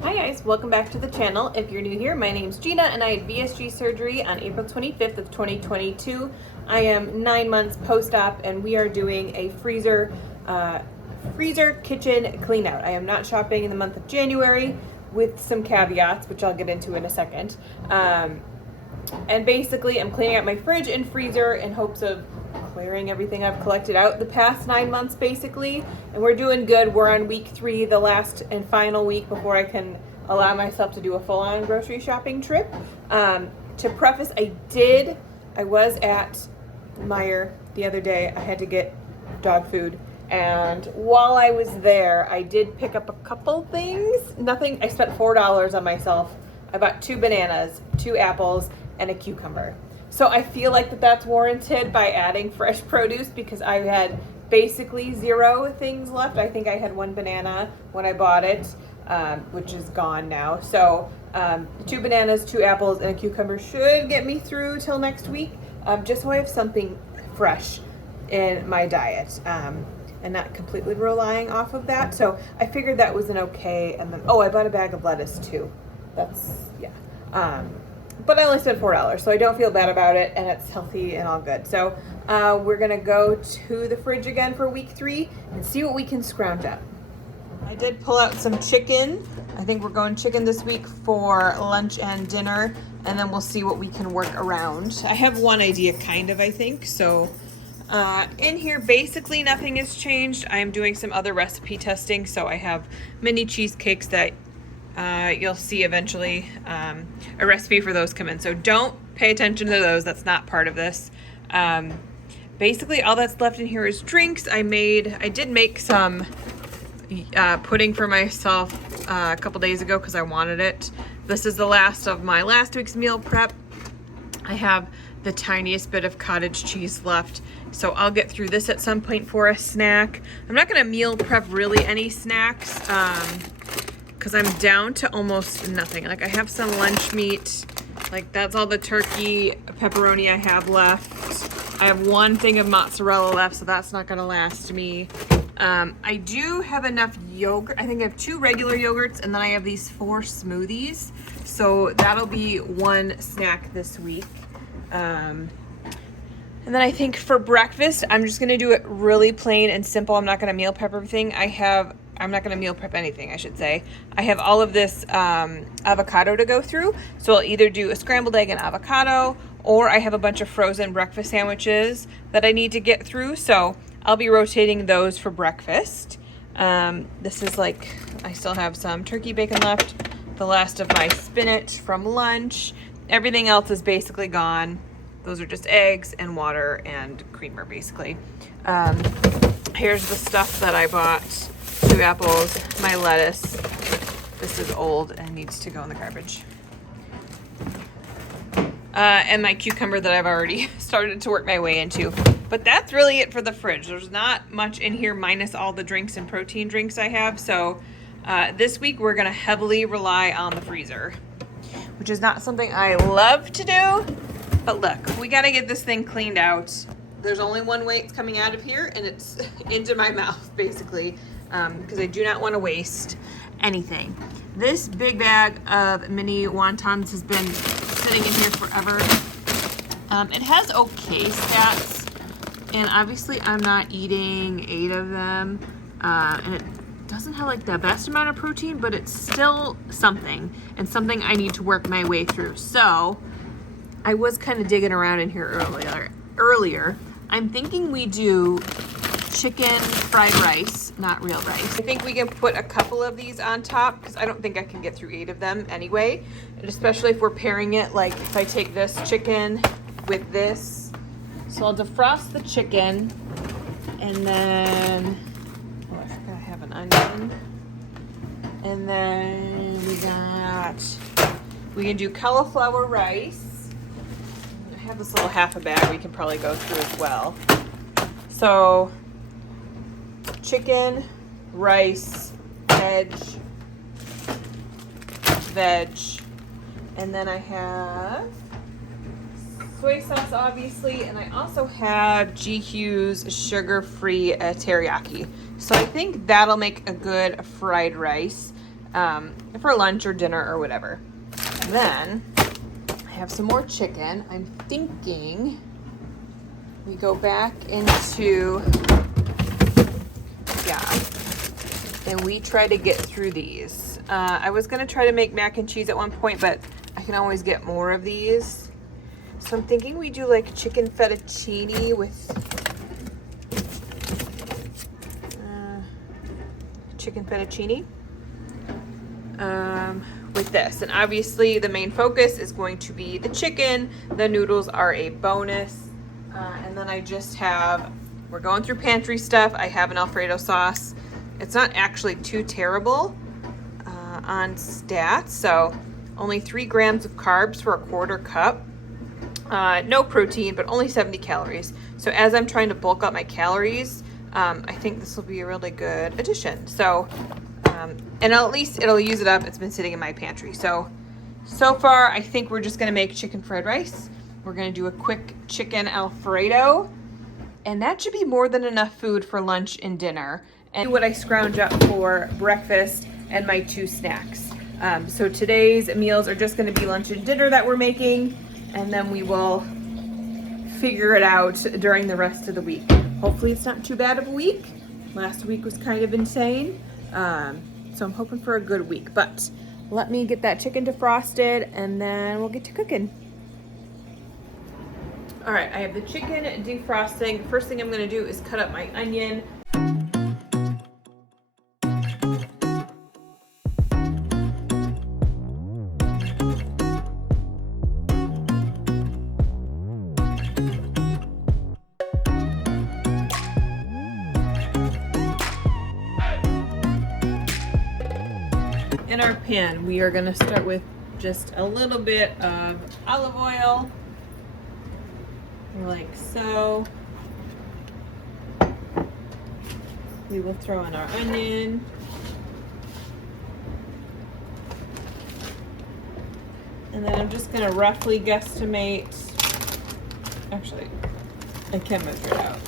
Hi guys, welcome back to the channel. If you're new here, my name's Gina and I had VSG surgery on April 25th of 2022. I am 9 months post-op and we are doing a freezer kitchen clean out. I am not shopping in the month of January with some caveats, which I'll get into in a second. And basically I'm cleaning out my fridge and freezer in hopes of clearing everything I've collected out the past 9 months basically, and we're doing good. We're on week 3, the last and final week before I can allow myself to do a full-on grocery shopping trip. To preface, I was at Meijer the other day. I had to get dog food, and while I was there I did pick up a couple things. Nothing. I spent $4 on myself. I bought 2 bananas, 2 apples, and a cucumber. So I feel like that's warranted by adding fresh produce because I had basically 0 things left. I think I had 1 banana when I bought it, which is gone now. So 2 bananas, 2 apples, and a cucumber should get me through till next week, just so I have something fresh in my diet and not completely relying off of that. So I figured that was an okay. And then, I bought a bag of lettuce too. But I only spent $4, so I don't feel bad about it, and it's healthy and all good. So we're gonna go to the fridge again for week 3 and see what we can scrounge up. I did pull out some chicken. I think we're going chicken this week for lunch and dinner, and then we'll see what we can work around. I have one idea, kind of, I think. So in here, basically nothing has changed. I am doing some other recipe testing, so I have mini cheesecakes that you'll see eventually. A recipe for those come in, so don't pay attention to those. That's not part of this. Basically all that's left in here is drinks. I did make some pudding for myself a couple days ago because I wanted it. This is the last of my last week's meal prep. I have the tiniest bit of cottage cheese left, so I'll get through this at some point for a snack. I'm not gonna meal prep really any snacks because I'm down to almost nothing. Like, I have some lunch meat, like that's all the turkey pepperoni I have left. I have 1 thing of mozzarella left, so that's not gonna last me. I do have enough yogurt. I think I have 2 regular yogurts, and then I have these 4 smoothies, so that'll be 1 snack this week. And then I think for breakfast, I'm just gonna do it really plain and simple. I'm not gonna meal prep everything. I'm not gonna meal prep anything, I should say. I have all of this avocado to go through, so I'll either do a scrambled egg and avocado, or I have a bunch of frozen breakfast sandwiches that I need to get through, so I'll be rotating those for breakfast. This is I still have some turkey bacon left, the last of my spinach from lunch. Everything else is basically gone. Those are just eggs and water and creamer, basically. Here's the stuff that I bought. 2 apples, my lettuce. This is old and needs to go in the garbage. And my cucumber that I've already started to work my way into. But that's really it for the fridge. There's not much in here minus all the drinks and protein drinks I have. So this week we're gonna heavily rely on the freezer, which is not something I love to do. But look, we gotta get this thing cleaned out. There's only one way it's coming out of here, and it's into my mouth, basically, because I do not want to waste anything. This big bag of mini wontons has been sitting in here forever. It has okay stats, and obviously I'm not eating 8 of them, and it doesn't have the best amount of protein, but it's still something, and something I need to work my way through. So I was kind of digging around in here earlier. I'm thinking we do chicken fried rice, not real rice. I think we can put a couple of these on top because I don't think I can get through 8 of them anyway. And especially if we're pairing it, like if I take this chicken with this. So I'll defrost the chicken, and then, I forgot I have an onion. And then we can do cauliflower rice. I have this little half a bag we can probably go through as well. So chicken, rice, veg, and then I have soy sauce, obviously, and I also have GQ's sugar-free teriyaki. So I think that'll make a good fried rice. for lunch or dinner or whatever. And then I have some more chicken. I'm thinking we go back into, and we try to get through these. I was gonna try to make mac and cheese at one point, but I can always get more of these. So I'm thinking we do like chicken fettuccine with chicken fettuccine with this. And obviously the main focus is going to be the chicken. The noodles are a bonus. And then I just have, we're going through pantry stuff. I have an Alfredo sauce. It's not actually too terrible on stats. So only 3 grams of carbs for a 1/4 cup. No protein, but only 70 calories. So as I'm trying to bulk up my calories, I think this will be a really good addition. So, and at least it'll use it up. It's been sitting in my pantry. So far, I think we're just gonna make chicken fried rice. We're gonna do a quick chicken Alfredo, and that should be more than enough food for lunch and dinner. And what I scrounge up for breakfast and my 2 snacks. So today's meals are just gonna be lunch and dinner that we're making, and then we will figure it out during the rest of the week. Hopefully it's not too bad of a week. Last week was kind of insane. So I'm hoping for a good week, but let me get that chicken defrosted and then we'll get to cooking. All right, I have the chicken defrosting. First thing I'm gonna do is cut up my onion. In our pan, we are gonna start with just a little bit of olive oil, like so. We will throw in our onion. And then I'm just gonna roughly guesstimate, actually, I can measure it out.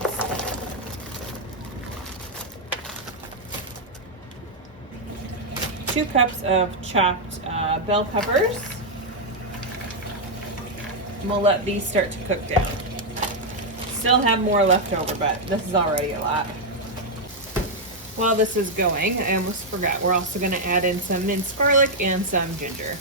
2 cups of chopped bell peppers. And we'll let these start to cook down. Still have more left over, but this is already a lot. While this is going, I almost forgot, we're also gonna add in some minced garlic and some ginger.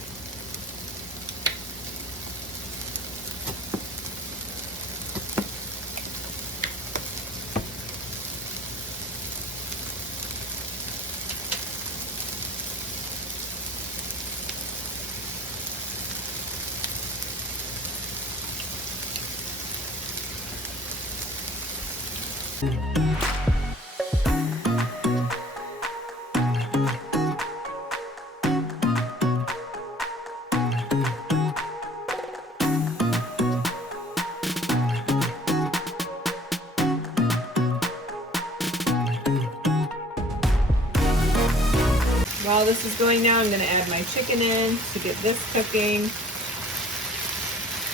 While this is going now, I'm going to add my chicken in to get this cooking.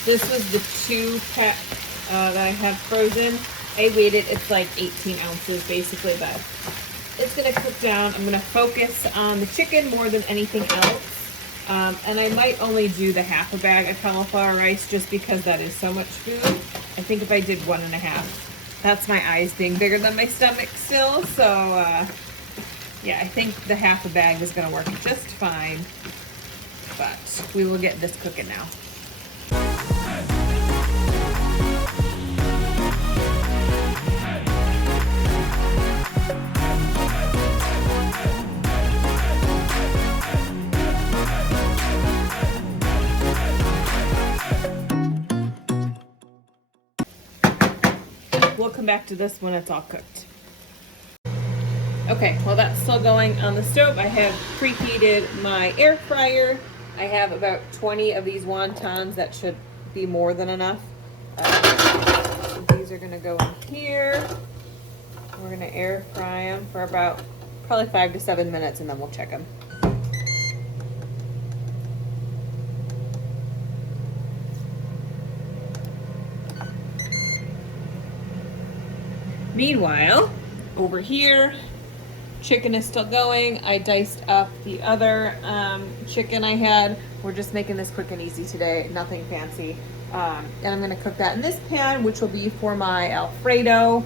This was the 2-pack that I have frozen. I weighed it, it's like 18 ounces basically, but it's going to cook down. I'm going to focus on the chicken more than anything else. And I might only do the 1/2 bag of cauliflower rice just because that is so much food. I think if I did 1.5, that's my eyes being bigger than my stomach still. So, yeah, I think the 1/2 bag is gonna work just fine, but we will get this cooking now. We'll come back to this when it's all cooked. Okay, while that's still going on the stove, I have preheated my air fryer. I have about 20 of these wontons. That should be more than enough. These are gonna go in here. We're gonna air fry them for about probably 5 to 7 minutes, and then we'll check them. Meanwhile, over here, Chicken is still going. I diced up the other chicken I had. We're just making this quick and easy today, nothing fancy. And I'm gonna cook that in this pan, which will be for my Alfredo.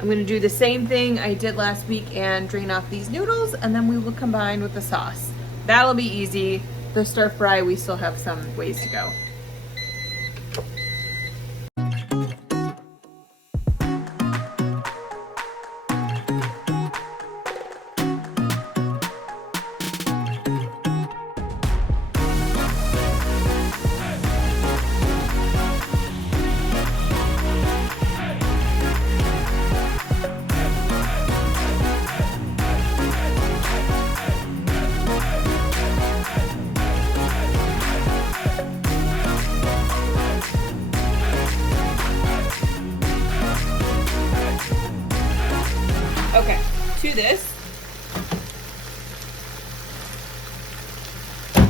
I'm gonna do the same thing I did last week and drain off these noodles, and then we will combine with the sauce. That'll be easy. The stir fry, we still have some ways to go. Okay, to this,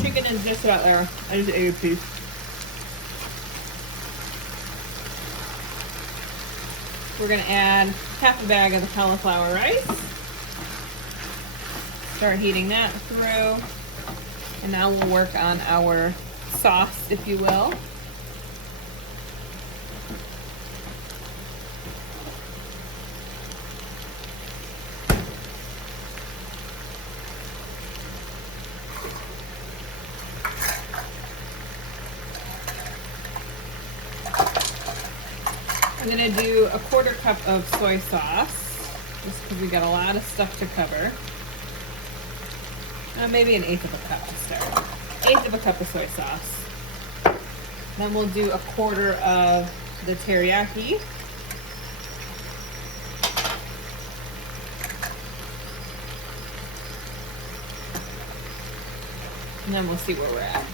chicken is just about there. I just ate a piece. We're gonna add half a bag of the cauliflower rice. Start heating that through. And now we'll work on our sauce, if you will. I'm gonna do a 1/4 cup of soy sauce, just because we got a lot of stuff to cover. Maybe 1/8 of a cup to start. 1/8 of a cup of soy sauce. Then we'll do a 1/4 of the teriyaki. And then we'll see where we're at.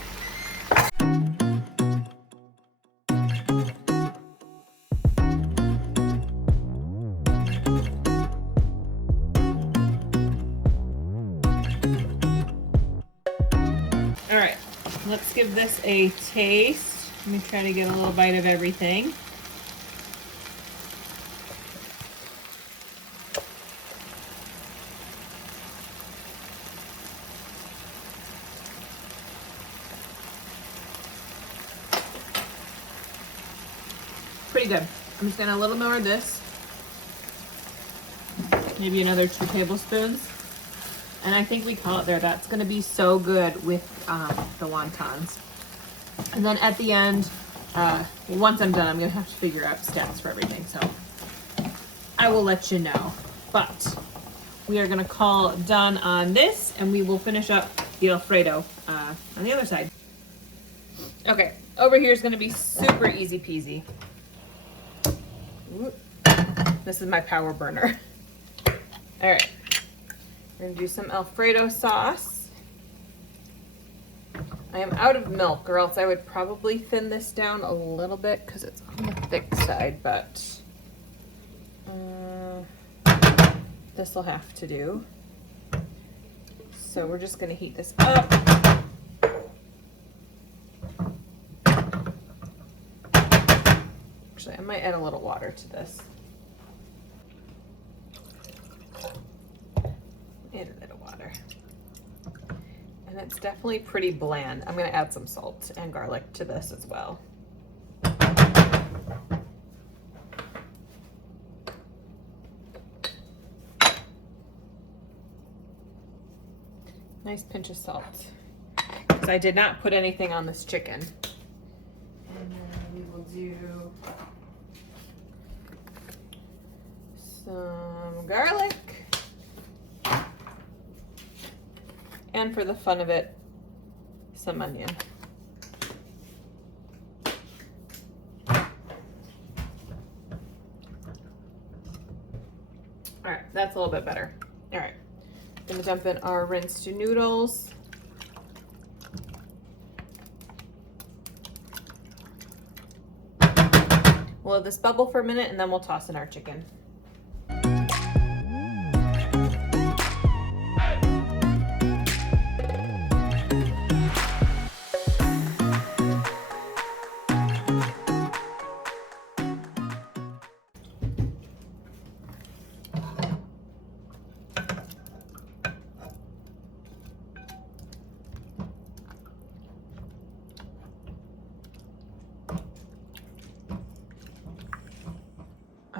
All right, let's give this a taste. Let me try to get a little bite of everything. Pretty good. I'm just gonna a little more of this. Maybe another 2 tablespoons. And I think we call it there. That's gonna be so good with the wontons. And then at the end, once I'm done, I'm gonna have to figure out stats for everything. So I will let you know. But we are gonna call done on this, and we will finish up the Alfredo on the other side. Okay, over here is gonna be super easy peasy. Ooh. This is my power burner. All right. We're gonna do some Alfredo sauce. I am out of milk, or else I would probably thin this down a little bit because it's on the thick side, but this will have to do. So we're just gonna heat this up. Actually, I might add a little water to this. Add a bit of water. And it's definitely pretty bland. I'm gonna add some salt and garlic to this as well. Nice pinch of salt. Because I did not put anything on this chicken. And then we will do some garlic. And for the fun of it, some onion. All right, that's a little bit better. All right, gonna dump in our rinsed noodles. We'll let this bubble for a minute, and then we'll toss in our chicken.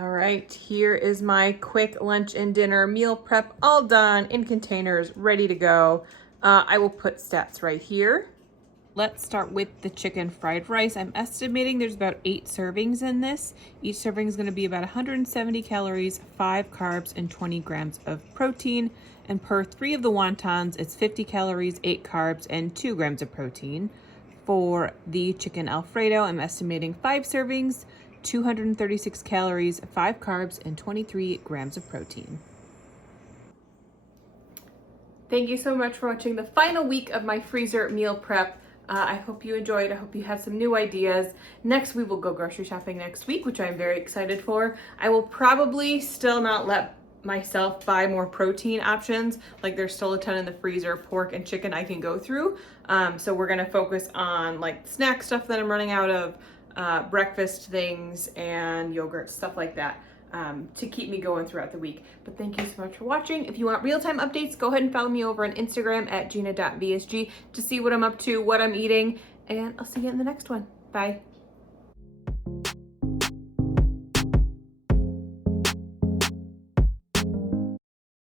All right, here is my quick lunch and dinner meal prep, all done in containers, ready to go. I will put stats right here. Let's start with the chicken fried rice. I'm estimating there's about 8 servings in this. Each serving is going to be about 170 calories, 5 carbs, and 20 grams of protein. And per 3 of the wontons, it's 50 calories, 8 carbs, and 2 grams of protein. For the chicken Alfredo, I'm estimating 5 servings, 236 calories, 5 carbs, and 23 grams of protein. Thank you so much for watching the final week of my freezer meal prep. I hope you enjoyed. I hope you had some new ideas. Next, we will go grocery shopping next week, which I'm very excited for. I will probably still not let myself buy more protein options. Like there's still a ton in the freezer, pork and chicken I can go through. So we're gonna focus on like snack stuff that I'm running out of, breakfast things and yogurt, stuff like that, to keep me going throughout the week. But thank you so much for watching. If you want real-time updates, go ahead and follow me over on Instagram at Gina.VSG to see what I'm up to, what I'm eating, and I'll see you in the next one. Bye.